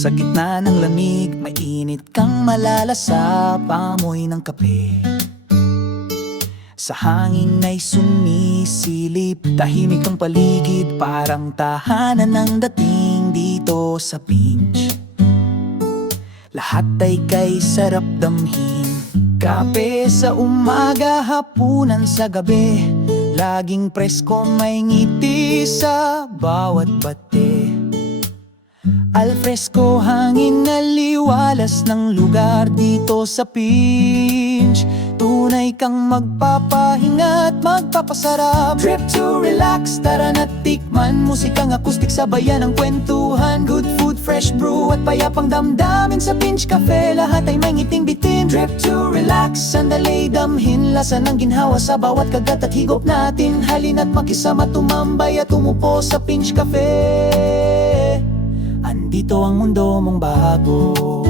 Sa gitna ng lamig, mainit kang malalasa, pamoy ng kape. Sa hangin ay sumisilip, tahimik ang paligid, parang tahanan ng dating dito sa Pinch. Lahat ay kay sarap damhin, kape sa umaga, hapunan sa gabi. Laging presko, may ngiti sa bawat bate. Alfresco, hangin na liwalas ng lugar dito sa Pinch. Tunay kang magpapahinga at magpapasarap. Trip to relax, tara na tikman. Musikang acoustic, sabayan ng kwentuhan. Good food, fresh brew at payapang damdamin sa Pinch Cafe. Lahat ay may ngiting bitin. Trip to relax, sandali damhin. Lasa ng ginhawa sa bawat kagat at higop natin. Halina't makisama, tumambay at umupo sa Pinch Cafe. Andito ang mundo mong bago.